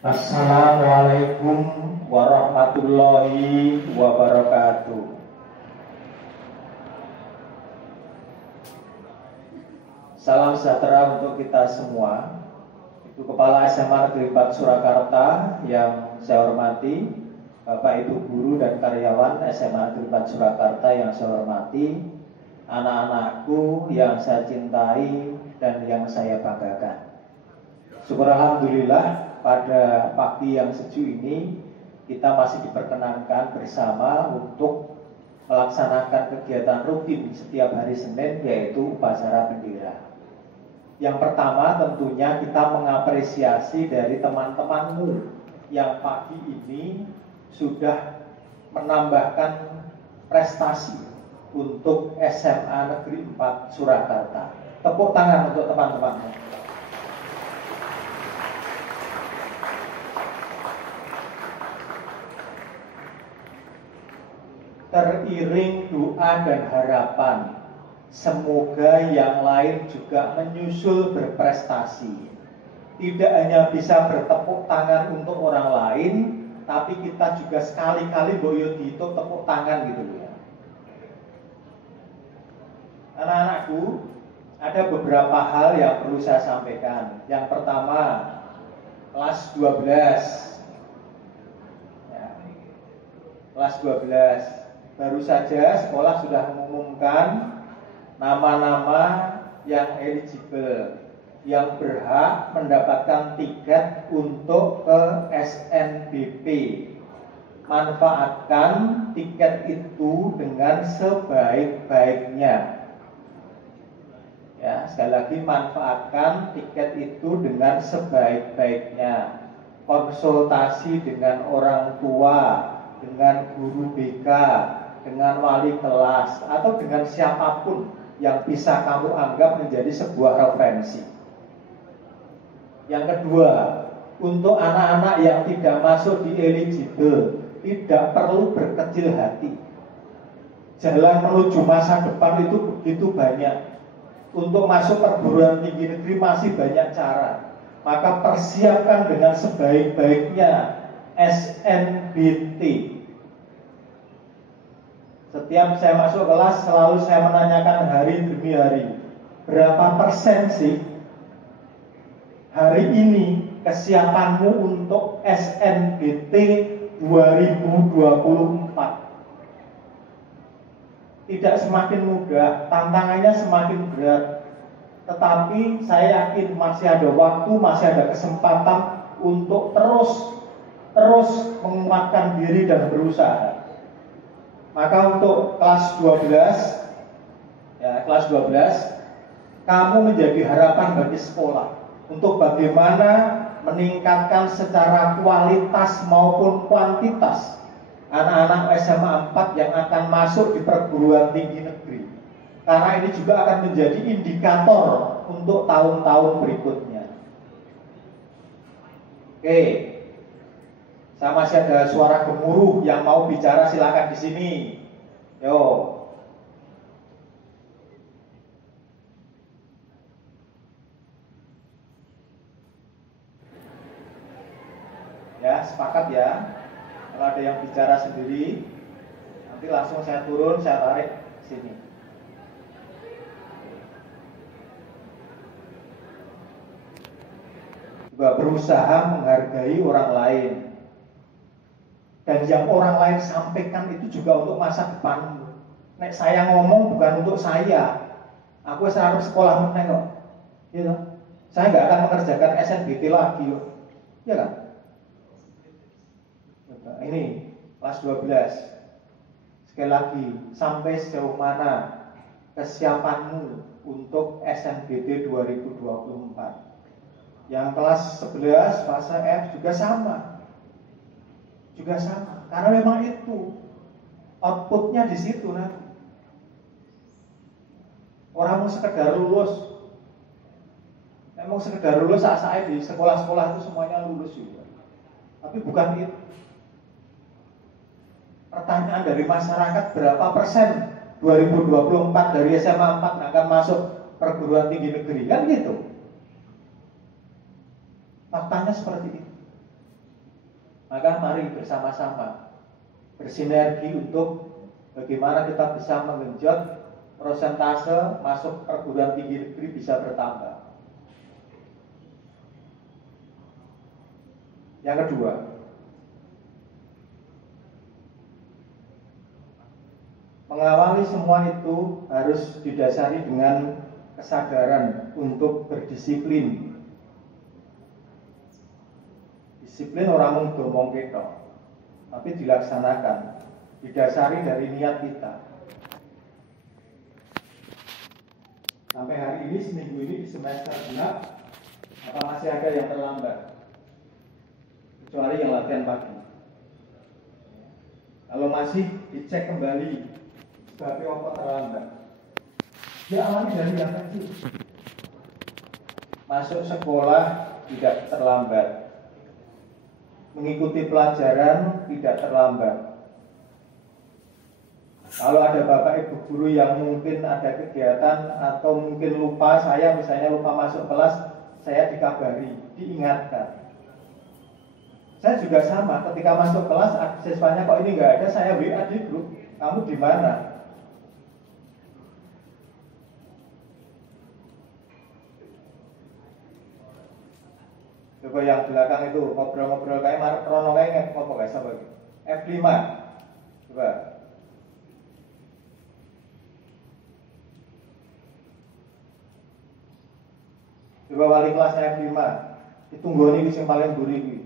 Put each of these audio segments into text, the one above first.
Assalamualaikum warahmatullahi wabarakatuh. Salam sejahtera untuk kita semua. Ibu Kepala SMA Negeri 4 Surakarta yang saya hormati, Bapak Ibu guru dan karyawan SMA Negeri 4 Surakarta yang saya hormati, anak-anakku yang saya cintai dan yang saya banggakan. Syukur alhamdulillah, pada pagi yang sejuk ini kita masih diperkenankan bersama untuk melaksanakan kegiatan rutin setiap hari Senin, yaitu upacara bendera. Yang pertama tentunya kita mengapresiasi dari teman-temanmu yang pagi ini sudah menambahkan prestasi untuk SMA Negeri 4 Surakarta. Tepuk tangan untuk teman-temanmu. Teriring doa dan harapan, semoga yang lain juga menyusul berprestasi. Tidak hanya bisa bertepuk tangan untuk orang lain, tapi kita juga sekali-kali boyo itu tepuk tangan gitu ya. Anak-anakku, ada beberapa hal yang perlu saya sampaikan. Yang pertama, kelas 12 ya, kelas 12 baru saja sekolah sudah mengumumkan nama-nama yang eligible, yang berhak mendapatkan tiket untuk ke SNBP. Manfaatkan tiket itu dengan sebaik-baiknya. Ya, sekali lagi, manfaatkan tiket itu dengan sebaik-baiknya. Konsultasi dengan orang tua, dengan guru BK, dengan wali kelas, atau dengan siapapun yang bisa kamu anggap menjadi sebuah referensi. Yang kedua, untuk anak-anak yang tidak masuk di eligible, tidak perlu berkecil hati. Jalan menuju masa depan itu begitu banyak. Untuk masuk perguruan tinggi negeri masih banyak cara. Maka persiapkan dengan sebaik-baiknya SNBT. Setiap saya masuk kelas selalu saya menanyakan hari demi hari, berapa persen sih hari ini kesiapanmu untuk SNBT 2024. Tidak semakin mudah, tantangannya semakin berat. Tetapi saya yakin masih ada waktu, masih ada kesempatan untuk terus menguatkan diri dan berusaha. Maka untuk kelas 12, kamu menjadi harapan bagi sekolah untuk bagaimana meningkatkan secara kualitas maupun kuantitas anak-anak SMA 4 yang akan masuk di perguruan tinggi negeri. Karena ini juga akan menjadi indikator untuk tahun-tahun berikutnya. Oke. Saya masih ada suara gemuruh, yang mau bicara silakan di sini. Yo. Ya, sepakat ya. Kalau ada yang bicara sendiri, nanti langsung saya turun, saya tarik ke sini. Juga berusaha menghargai orang lain. Dan yang orang lain sampaikan itu juga untuk masa depanmu. Nek saya ngomong bukan untuk saya. Aku harus sekolah menengok. Gitu. Saya nggak akan mengerjakan SNBT lagi. Ya kan? Ini kelas 12. Sekali lagi, sampai sejauh mana kesiapanmu untuk SNBT 2024. Yang kelas 11 fase F juga sama. Karena memang itu outputnya di situ nanti. Orang mau sekedar lulus, emang sekedar lulus saat di sekolah-sekolah itu semuanya lulus juga. Tapi bukan itu. Pertanyaan dari masyarakat, berapa persen 2024 dari SMA 4 akan masuk perguruan tinggi negeri, kan gitu. Faktanya seperti itu. Maka mari bersama-sama bersinergi untuk bagaimana kita bisa menggenjot persentase masuk perguruan tinggi negeri bisa bertambah. Yang kedua, mengawali semua itu harus didasari dengan kesadaran untuk berdisiplin. Disiplin orang ngomong ketok, tapi dilaksanakan, didasari dari niat kita. Sampai hari ini, seminggu ini di semester genap, apa masih ada yang terlambat? Kecuali yang latihan pagi. Kalau masih, dicek kembali sebabnya apa terlambat. Diawali dari yang kecil. Masuk sekolah tidak terlambat. Mengikuti pelajaran tidak terlambat. Kalau ada bapak ibu guru yang mungkin ada kegiatan atau mungkin lupa, saya misalnya lupa masuk kelas, saya dikabari, diingatkan. Saya juga sama, ketika masuk kelas siswanya kok ini nggak ada, saya WA di grup, kamu di mana? Coba yang belakang itu ngobrol-ngobrol kayak Mark Rono kayak ngopo guys apa gitu. F5. Coba. Coba wali kelasnya F5. Ditunggu ini yang paling buri iki.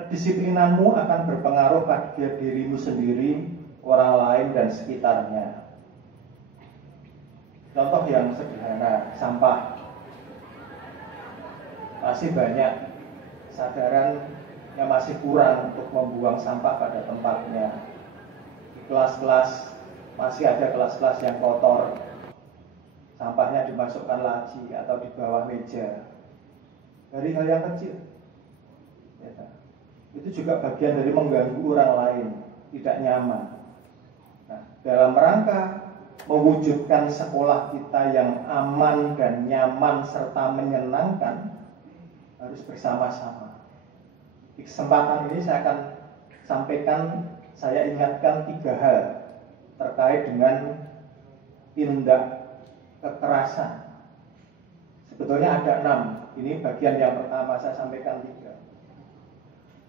Kedisiplinanmu akan berpengaruh pada dirimu sendiri, orang lain, dan sekitarnya. Contoh yang sederhana, sampah. Masih banyak kesadaran yang masih kurang untuk membuang sampah pada tempatnya. Di kelas-kelas, masih ada kelas-kelas yang kotor. Sampahnya dimasukkan laci atau di bawah meja. Dari hal yang kecil. Ya, itu juga bagian dari mengganggu orang lain, tidak nyaman. Nah, dalam rangka mewujudkan sekolah kita yang aman dan nyaman serta menyenangkan, harus bersama-sama. Di kesempatan ini saya akan sampaikan, saya ingatkan 3 hal terkait dengan tindak kekerasan. Sebetulnya ada 6. Ini bagian yang pertama, saya sampaikan 3.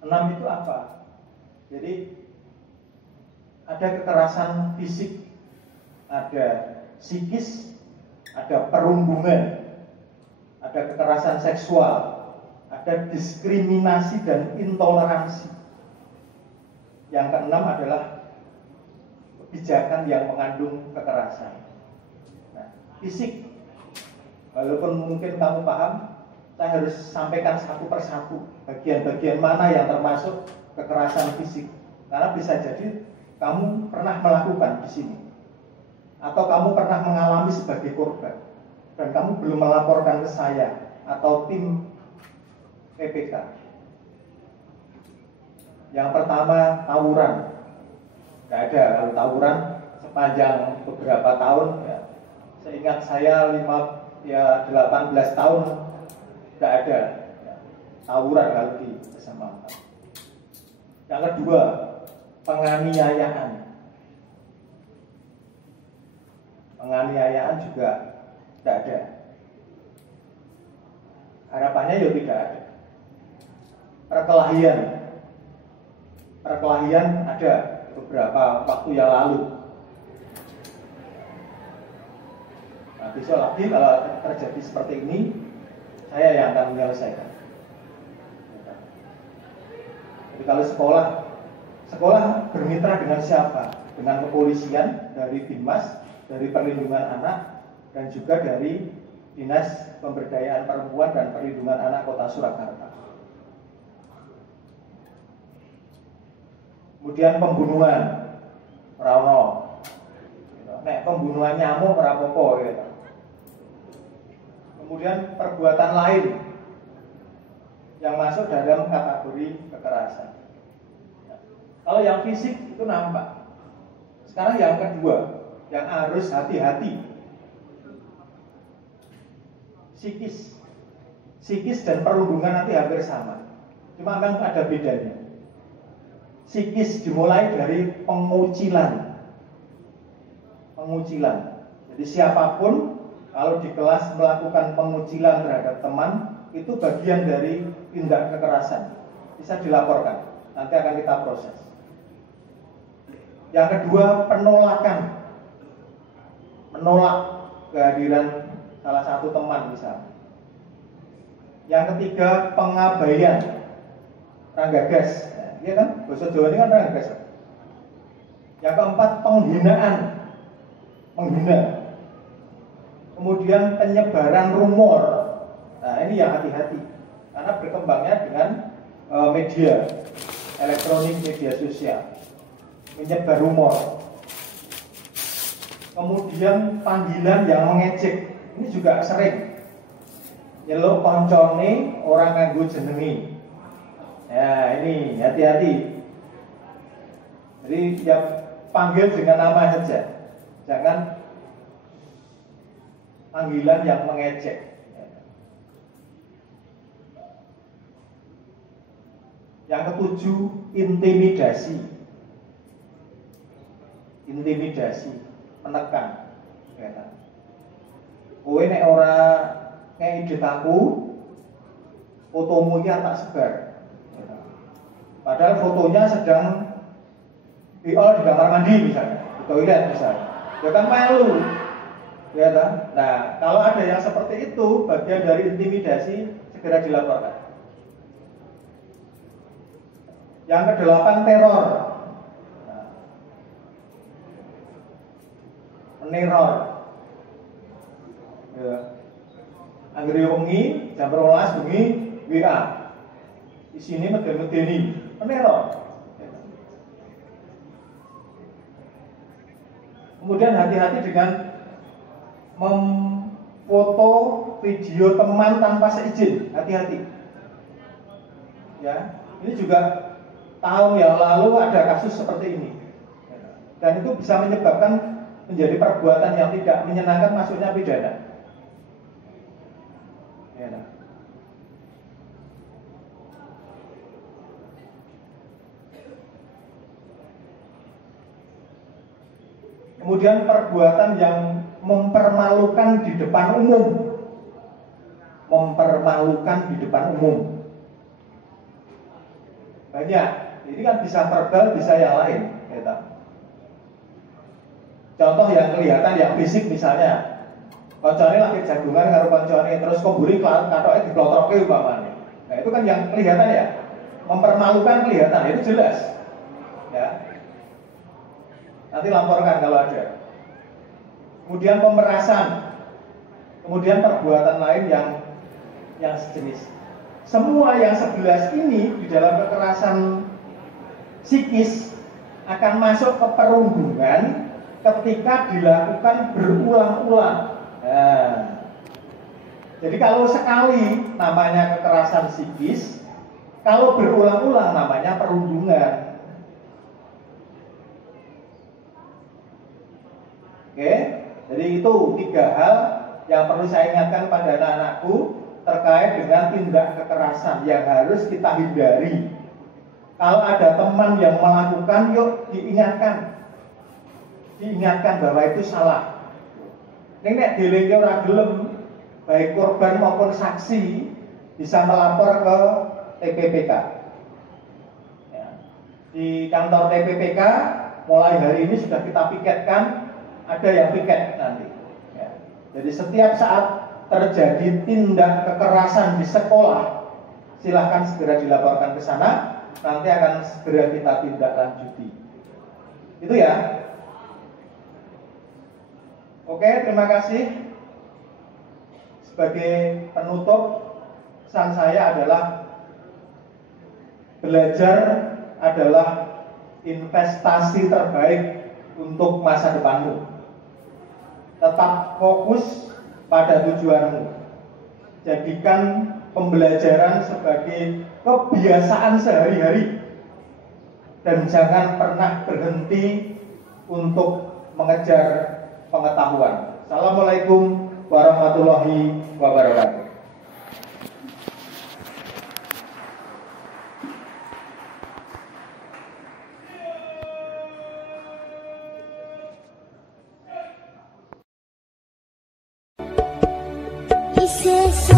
6 itu apa? Jadi ada kekerasan fisik, ada psikis, ada perundungan, ada kekerasan seksual, ada diskriminasi dan intoleransi. Yang keenam adalah kebijakan yang mengandung kekerasan. Nah, fisik, walaupun mungkin kamu paham, saya harus sampaikan satu persatu bagian-bagian mana yang termasuk kekerasan fisik. Karena bisa jadi kamu pernah melakukan di sini, atau kamu pernah mengalami sebagai korban, dan kamu belum melaporkan ke saya atau tim PPK. Yang pertama, tawuran. Tidak ada kalau tawuran sepanjang beberapa tahun. Ya, seingat saya 18 tahun tidak ada ya, tawuran kalau di Kesamatan. Yang kedua, penganiayaan. Penganiayaan juga tidak ada. Harapannya ya tidak ada. Perkelahian ada beberapa waktu yang lalu. Nah, besok lagi kalau terjadi seperti ini, saya yang akan menyelesaikan. Jadi kalau sekolah bermitra dengan siapa? Dengan kepolisian, dari Binmas, dari Perlindungan Anak, dan juga dari Dinas Pemberdayaan Perempuan dan Perlindungan Anak Kota Surakarta. Kemudian pembunuhan, Rano, nek pembunuhan nyamuk merapopo, gitu. Kemudian perbuatan lain yang masuk dalam kategori kekerasan. Kalau yang fisik itu nampak. Sekarang yang kedua, yang harus hati-hati. Psikis dan perundungan nanti hampir sama, cuma memang ada bedanya. Psikis dimulai dari pengucilan. Jadi siapapun kalau di kelas melakukan pengucilan terhadap teman, itu bagian dari tindak kekerasan, bisa dilaporkan, nanti akan kita proses. Yang kedua, penolakan, menolak kehadiran salah satu teman misalnya. Yang ketiga, pengabaian, ranggagas, ya kan? Bahasa Jawa ini kan ranggagas. Yang keempat, penghinaan, menghina. Kemudian penyebaran rumor. Nah, ini yang hati-hati, karena berkembangnya dengan media elektronik, media sosial, menyebar rumor. Kemudian panggilan yang mengejek, ini juga sering. Nyeluk koncone orang nganggo jenengi. Ya, ini hati-hati. Jadi ya panggil dengan nama saja, jangan panggilan yang mengejek. Yang ketujuh, intimidasi, menekan. Kowe nek ora ngei duit aku, fotomu iki tak sebar. Padahal fotonya sedang di kamar mandi misalnya, di toilet misalnya. Ya kan malu. Ya kan? Nah, kalau ada yang seperti itu, bagian dari intimidasi, segera dilaporkan. Yang kedelapan, teror. Meneror. Ya. Anggere wengi jam 12 bengi WA. Isine medeni, meneror. Kemudian hati-hati dengan memfoto video teman tanpa seizin, hati-hati. Ya, ini juga tahun yang lalu ada kasus seperti ini, dan itu bisa menyebabkan menjadi perbuatan yang tidak menyenangkan, masuknya pidana. Ya, nah. Kemudian perbuatan yang mempermalukan di depan umum. Banyak. Ini kan bisa verbal, bisa yang lain. Gitu. Contoh yang kelihatan, yang fisik misalnya, koncone lagi jagungan karo koncone, terus koburi katoknya diplotroke umpamanya. Nah itu kan yang kelihatan ya, mempermalukan kelihatan, itu jelas. Ya. Nanti laporkan kalau ada. Kemudian pemerasan, kemudian perbuatan lain yang sejenis. Semua yang 11 ini di dalam kekerasan psikis akan masuk ke perundungan ketika dilakukan berulang-ulang. Nah, jadi kalau sekali namanya kekerasan psikis, kalau berulang-ulang namanya perundungan. Oke, jadi itu 3 hal yang perlu saya ingatkan pada anak-anakku terkait dengan tindak kekerasan yang harus kita hindari. Kalau ada teman yang melakukan, yuk diingatkan bahwa itu salah. Ini nek dilenge ora gelem, baik korban maupun saksi bisa melapor ke TPPK. Ya. Di kantor TPPK mulai hari ini sudah kita piketkan. Ada yang piket nanti. Ya. Jadi setiap saat terjadi tindak kekerasan di sekolah, silahkan segera dilaporkan ke sana. Nanti akan segera kita tindak lanjuti. Itu ya. Oke, terima kasih. Sebagai penutup, pesan saya adalah belajar adalah investasi terbaik untuk masa depanmu. Tetap fokus pada tujuanmu. Jadikan pembelajaran sebagai kebiasaan sehari-hari. Dan jangan pernah berhenti untuk mengejar pengetahuan. Assalamualaikum warahmatullahi wabarakatuh. This is